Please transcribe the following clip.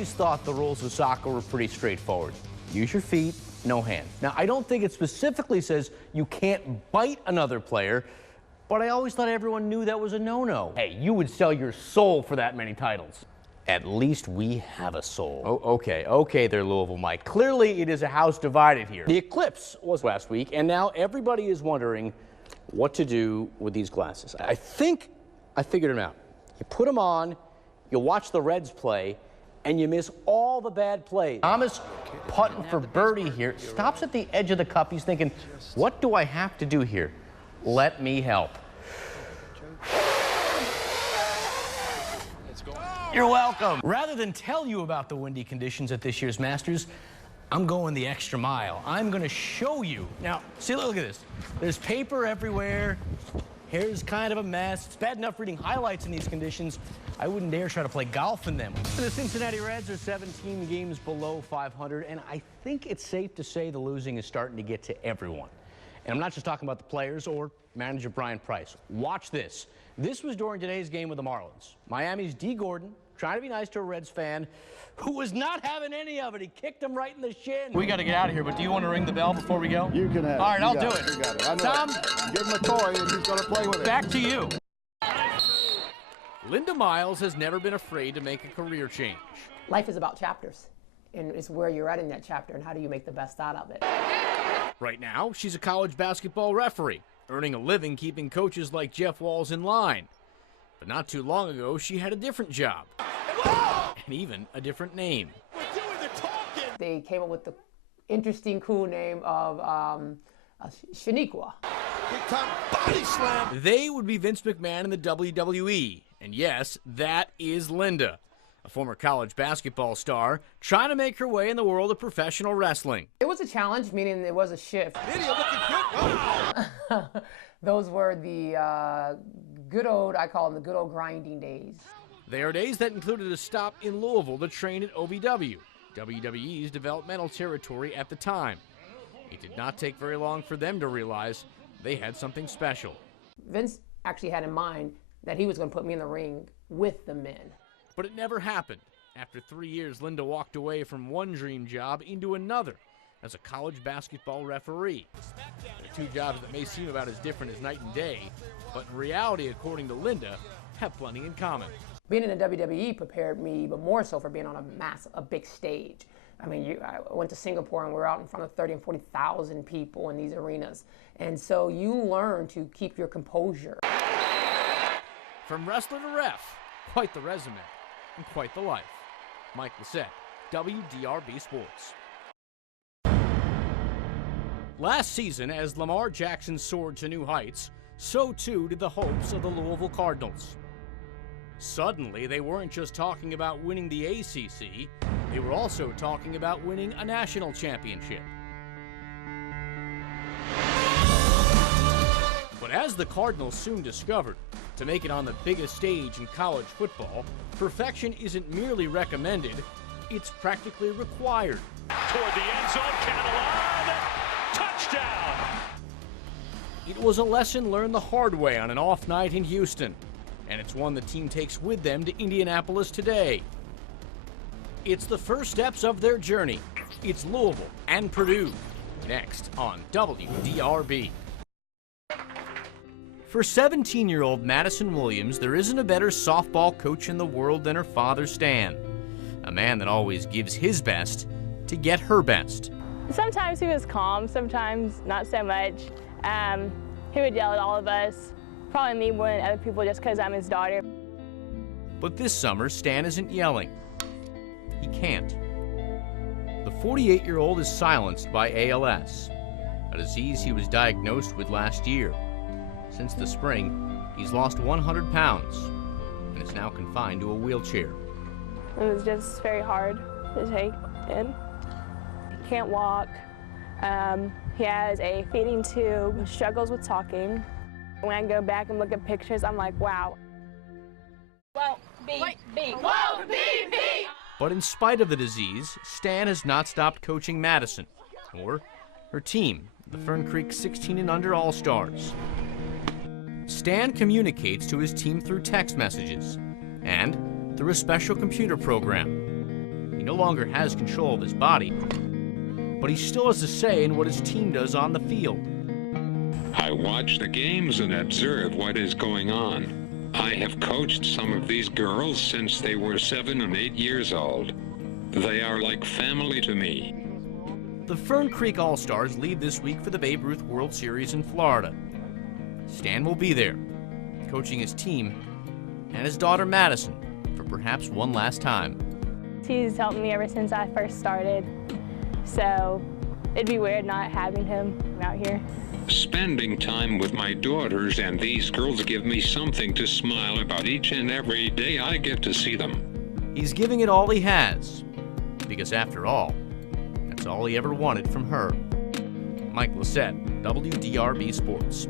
always thought the rules of soccer were pretty straightforward. Use your feet, no hands. Now, I don't think it specifically says you can't bite another player, but I always thought everyone knew that was a no-no. Hey, you would sell your soul for that many titles. At least we have a soul. Oh, okay there, Louisville Mike. Clearly, it is a house divided here. The eclipse was last week, and now everybody is wondering what to do with these glasses. I think I figured them out. You put them on, you watch the Reds play, and you miss all the bad plays. Thomas putting for birdie here, stops at the edge of the cup. He's thinking, what do I have to do here? Let me help. You're welcome. Rather than tell you about the windy conditions at this year's Masters, I'm going the extra mile. I'm going to show you. Now, see, look at this. There's paper everywhere. Hair's kind of a mess. It's bad enough reading highlights in these conditions. I wouldn't dare try to play golf in them. The Cincinnati Reds are 17 games below 500, and I think it's safe to say the losing is starting to get to everyone. And I'm not just talking about the players or manager Brian Price. Watch this. This was during today's game with the Marlins. Miami's D. Gordon, trying to be nice to a Reds fan, who was not having any of it. He kicked him right in the shin. We got to get out of here, but do you want to ring the bell before we go? You can have it. All right, I'll do it. it. You got it. I know Tom, it. Give him a toy and he's going to play with it. Back to you. Linda Miles has never been afraid to make a career change. Life is about chapters, and it's where you're at in that chapter and how do you make the best out of it. Right now, she's a college basketball referee, earning a living keeping coaches like Jeff Walz in line. But not too long ago, she had a different job. And even a different name. They came up with the interesting, cool name of Shaniqua. They would be Vince McMahon in the WWE. And yes, that is Linda, a former college basketball star, trying to make her way in the world of professional wrestling. It was a challenge, meaning it was a shift. Those were the good old, I call them the good old grinding days. They are days that included a stop in Louisville to train at OVW, WWE's developmental territory at the time. It did not take very long for them to realize they had something special. Vince actually had in mind that he was going to put me in the ring with the men. But it never happened. After 3 years, Linda walked away from one dream job into another as a college basketball referee. They're two jobs that may seem about as different as night and day, but in reality, according to Linda, have plenty in common. Being in the WWE prepared me, but more so for being on a big stage. I mean, I went to Singapore and we were out in front of 30 and 40,000 people in these arenas. And so you learn to keep your composure. From wrestler to ref, quite the resume and quite the life. Mike Lacett, WDRB Sports. Last season, as Lamar Jackson soared to new heights, so too did the hopes of the Louisville Cardinals. Suddenly, they weren't just talking about winning the ACC, they were also talking about winning a national championship. But as the Cardinals soon discovered, to make it on the biggest stage in college football, perfection isn't merely recommended, it's practically required. Toward the end zone, Catalan, touchdown! It was a lesson learned the hard way on an off night in Houston, and it's one the team takes with them to Indianapolis today. It's the first steps of their journey. It's Louisville and Purdue, next on WDRB. For 17-year-old Madison Williams, there isn't a better softball coach in the world than her father, Stan, a man that always gives his best to get her best. Sometimes he was calm, sometimes not so much. He would yell at all of us, probably me more than other people just because I'm his daughter. But this summer, Stan isn't yelling. He can't. The 48-year-old is silenced by ALS, a disease he was diagnosed with last year. Since the spring, he's lost 100 pounds and is now confined to a wheelchair. It was just very hard to take in. He can't walk. He has a feeding tube, struggles with talking. When I go back and look at pictures, I'm like, wow. Whoa, beep, beep. Whoa, beep, beep. But in spite of the disease, Stan has not stopped coaching Madison, or her team, the Fern Creek 16 and under All-Stars. Stan communicates to his team through text messages and through a special computer program. He no longer has control of his body, but he still has a say in what his team does on the field. I watch the games and observe what is going on. I have coached some of these girls since they were 7 and 8 years old. They are like family to me. The Fern Creek All-Stars leave this week for the Babe Ruth World Series in Florida. Stan will be there, coaching his team and his daughter Madison for perhaps one last time. He's helped me ever since I first started, so it'd be weird not having him out here. Spending time with my daughters and these girls give me something to smile about each and every day I get to see them. He's giving it all he has, because after all, that's all he ever wanted from her. Mike Lacett, WDRB Sports.